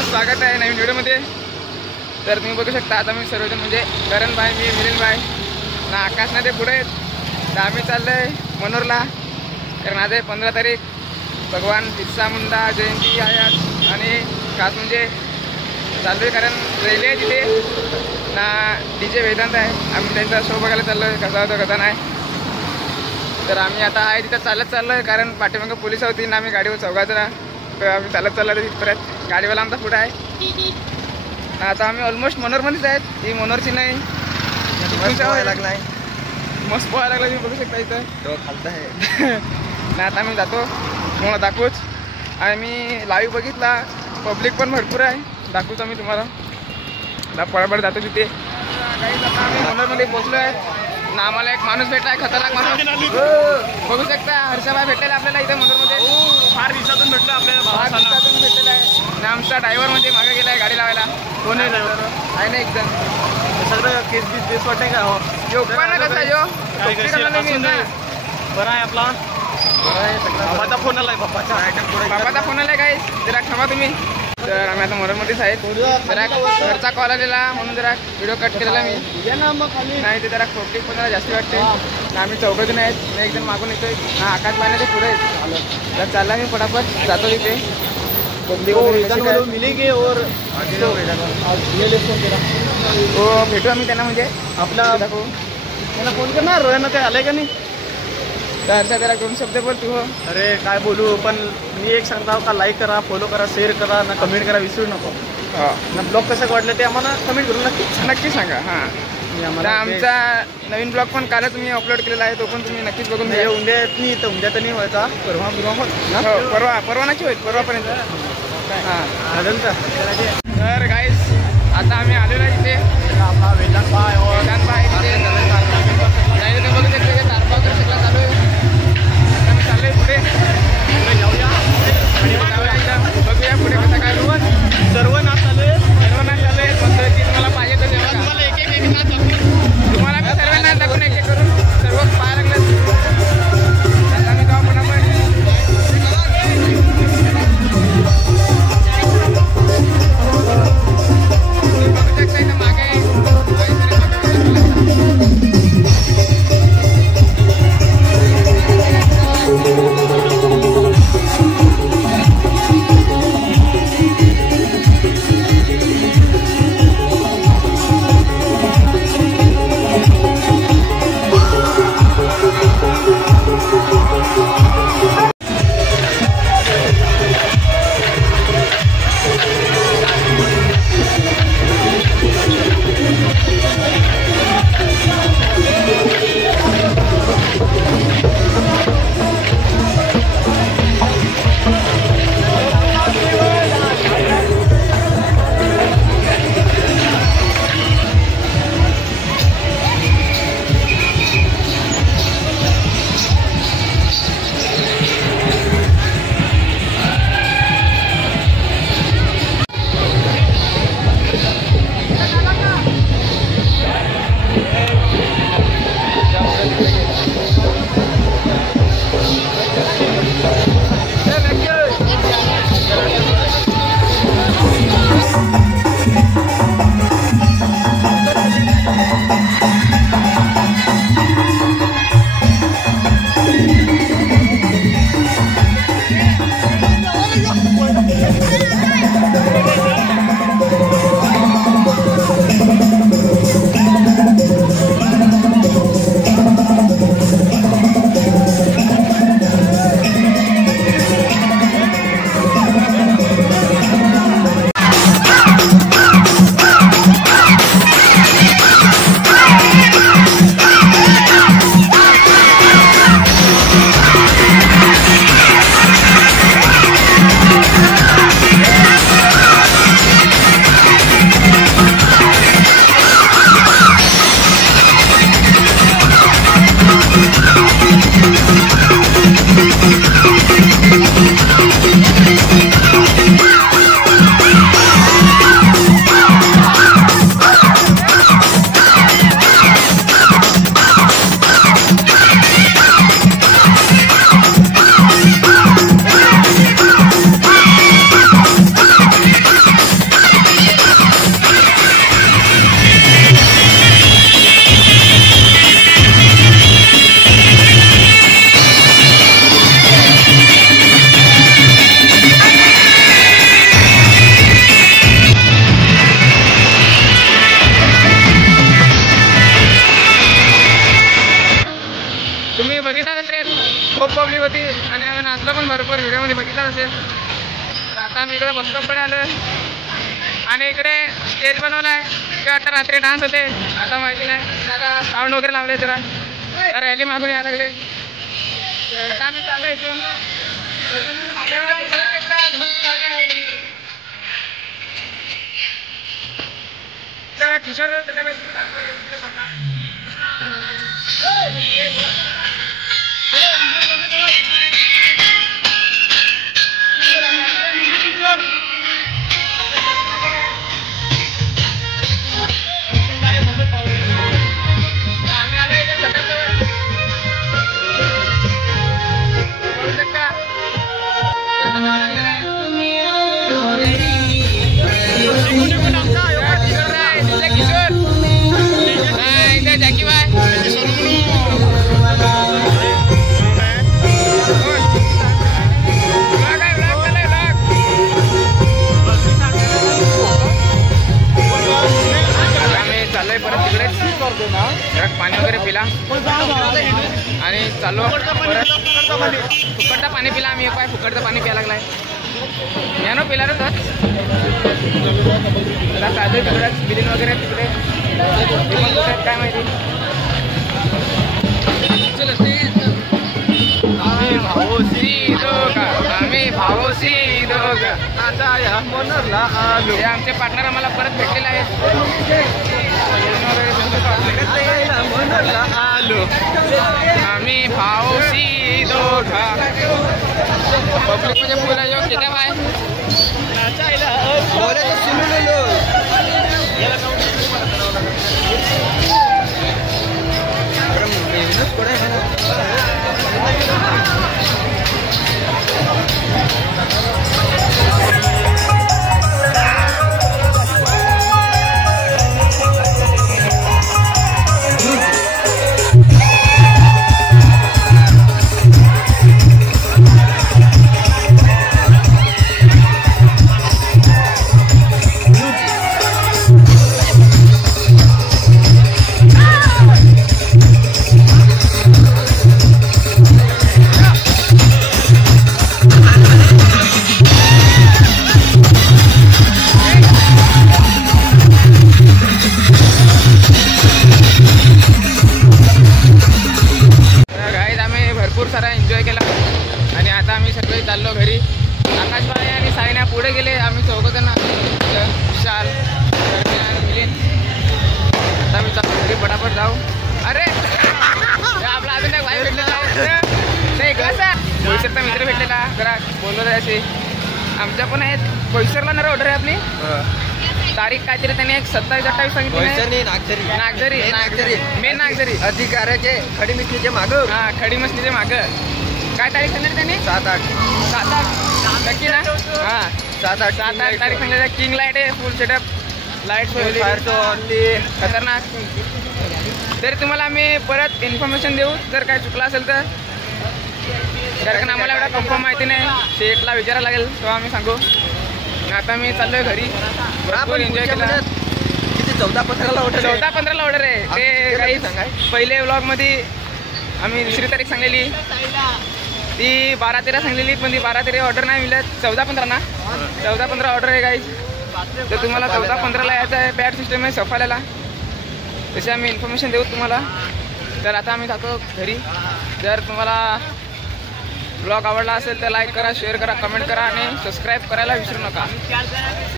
आपलं स्वागत आहे नवीन व्हिडिओमध्ये। तर तुम्ही बघू शकता आता मी सर्वजण म्हणजे करण भाई, मी मिलिंद भाई ना आकाश ना ते पुढे आहेत। तर आम्ही चाललो आहे मनोरला, कारण आज आहे 15 तारीख, भगवान बिरसा मुंडा जयंती आहे आज। आणि खास म्हणजे चाललो आहे कारण रॅली आहे तिथे ना, DJ वेदांत आहे, आम्ही त्यांचा शो बघायला चाललो आहे कसा होता कसा नाही। तर आम्ही आता आहे तिथं चाललो आहे, कारण पाठीमागं पोलीस होती ना, आम्ही गाडीवर चौघात ना, तर आम्ही चालत चाललो तिथपर्यंत। गाडीवाला आमचा पुढे आहे ना। आता आम्ही ऑलमोस्ट मनोरमध्येच आहेत, ही मनोरची नाही लागला आहे, मस्त पोहायला लागला, तुम्ही बघू शकता इथं तो खालतं आहे ना। आता आम्ही जातो तुम्हाला दाखवूच, आम्ही लाईव्ह बघितला, पब्लिक पण भरपूर आहे, दाखवूच आम्ही तुम्हाला ना। पळपळ जातो तिथे काही। आता आम्ही मनोरमध्ये पोहोचलो आहे ना, आम्हाला एक माणूस भेटला आहे, खतरनाक माणूस बघू शकता, हर्षभाई भेटलेला आपल्याला इथे मनोरमध्ये। फार दिवसातून भेटलो आपल्याला, फार दिवसातून भेटलेला आहे ना। आमचा ड्रायव्हर म्हणजे मागे गेला आहे गाडी लावायला, कोण आहे ना एकदम सगळं केस बीस बेस वाटते का? यो पण कसा यो बरा आहे आपला, बाबाचा फोन आलाय, बाबाचा फोन आलाय काय, जरा थांबा तुम्ही। तर आम्ही आता मनोरमध्येच आहेत, जरा घरचा कॉल आलेला म्हणून जरा व्हिडिओ कट केलेला मी, नाही ते जरा पब्लिक पण जास्त वाटते ना। आम्ही चौघजण आहेत ना, एकदम मागून येतोय ना, आकाश पाहिजे ते पुढे तर चालला मी फटाफट जातो तिथे। मिलेंगे और हो भेटू आम्ही त्यांना, म्हणजे आपला त्यांना फोन करणार, रोहन ते आलंय का नाही? तर जरा 2 शब्द बोल तू। हो अरे काय बोलू, पण मी एक सांगता का, लाईक करा, फॉलो करा, शेअर करा ना, कमेंट करा विसरू नको ना। ब्लॉग कसं वाटलं ते आम्हाला कमेंट करून नक्की सांगा। हां आमचा नवीन ब्लॉग पण कालच तुम्ही अपलोड केलेला आहे, तो पण तुम्ही नक्कीच बघून घ्या। उद्या नाही व्हायचा, परवा नक्की होईल, परवापर्यंत। हां तर गाईस आता आम्ही आलेलो आहे इथे, आपला वेदांत भाई तिथे बघू शकता तारपावकर सगळं चालू आहे। आता मी चाललोय पुढे, बघूया पुढे कसं काय। सर्व नाच चालू आहे, म्हणतोय की तुम्हाला पाहिजे तर तुम्हाला एक तुम्हाला मी सर्वांना दाखवून एक करून सर्व पाहायला लागलं। आता मी गाव पटापट बघू शकता इथं मागे आता आम्ही इकडे बस स्टॉपकडे आलो आणि इकडे स्टेज बनवलाय किंवा आता रात्री डान्स होते आता माहिती नाही आता साऊंड वगैरे लावले जरा रॅली मागून यायला लागले आता आम्ही चाललो इथून पाणी वगैरे पिला आणि चाललो फुकटचं पाणी पिला आम्ही काय फुकटचं पाणी प्यायला लागलाय यानं पिला रे तर साधं तिकडे बिलिंग वगैरे तिकडे काय माहिती आम्ही भावोसी दोघा आता या मनोरला आलो हे आमचे पार्टनर आम्हाला परत भेटलेले आहेत मनोरला आलो आम्ही भावोसी दोघा पब्लिक म्हणजे पुरा योग किती बाय एन्जॉय केला आणि आता आम्ही सगळे चाललो घरी आकाशबाई आणि सायना पुढे गेले आम्ही चौघजण विशाल मिलिंद आता आम्ही घरी पटापट जाऊ अरे आपला अजून एक भाई भेटलेला नाही कसा बोईसरचा मित्र भेटलेला जरा बोललो जायचे आमच्या पण आहेत बोईसरला ना ऑर्डर आहे आपली तारीख काहीतरी त्यांनी एक 27-28 सांगितली नागझरी मेन नागझरी अधिकाऱ्याचे खडी मिसनीचे माग हा खडी मसनीचे माग काय तारीख सांगितली त्यांनी 7-8 नक्की ना हा 7-8 तारीख सांगितलं किंग लाईट आहे फुल सेटअप लाईट खतरनाक तरी तुम्हाला आम्ही परत इन्फॉर्मेशन देऊ जर काय चुकलं असेल तर कारण आम्हाला एवढा कन्फर्म माहिती नाही सेटला विचारायला लागेल तेव्हा आम्ही सांगू आता मी चाललोय घरी भरपूर एन्जॉय केला 14-15ला ऑर्डर आहे ते काही पहिले व्लॉग मध्ये आम्ही दुसरी तारीख सांगलेली ती 12-13 सांगलेली पण ती 12-13 ऑर्डर नाही मिळत 14-15 ना 14-15 ऑर्डर आहे गाईज तर तुम्हाला 14-15ला यायचं आहे पॅड सिस्टम आहे सफाल्याला तशी आम्ही इन्फॉर्मेशन देऊ तुम्हाला तर आता आम्ही जातो घरी जर तुम्हाला ब्लॉग आवडला असेल तर लाईक करा शेअर करा कमेंट करा आणि सबस्क्राईब करायला विसरू नका